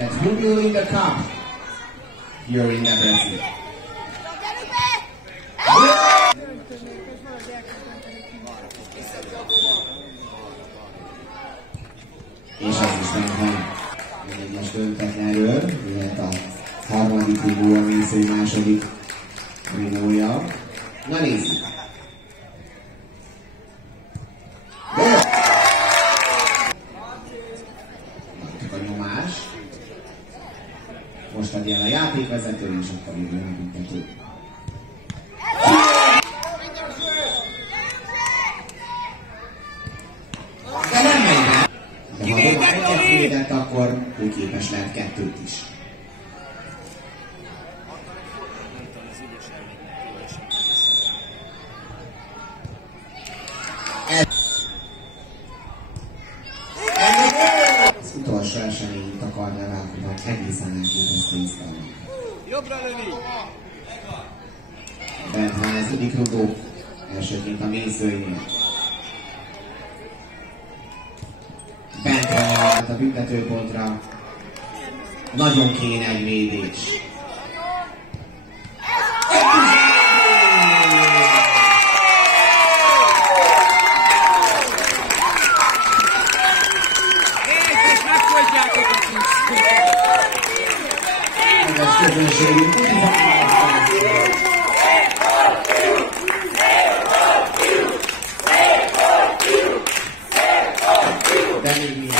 That's who will win the cup here in Brazil. És az is megvan. Egyes döntetlenről, illet a harmadik rigó, a Mészői második rigója. Na nézzük! Látjuk a nyomás. Most adja el a játékvezető, és akkor jön a büntető. De nem megy be! De ha dobál egyet védett, akkor ő képes lehet kettőt is. Az utolsó eseményét akarná váltani, egészen elképesztő izgalmak. Jobbra lövi! Bent van ez ödik rugó, elsőként a Mészőinél. Bent van a büntetőpontra. Nagyon kéne egy védés. Kedves közönségünk, de még minden.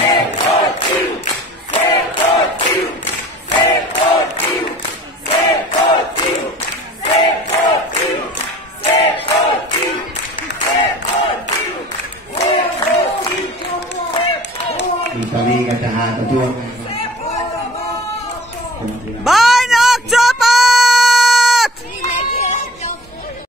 Itt a vége tehát a tornának.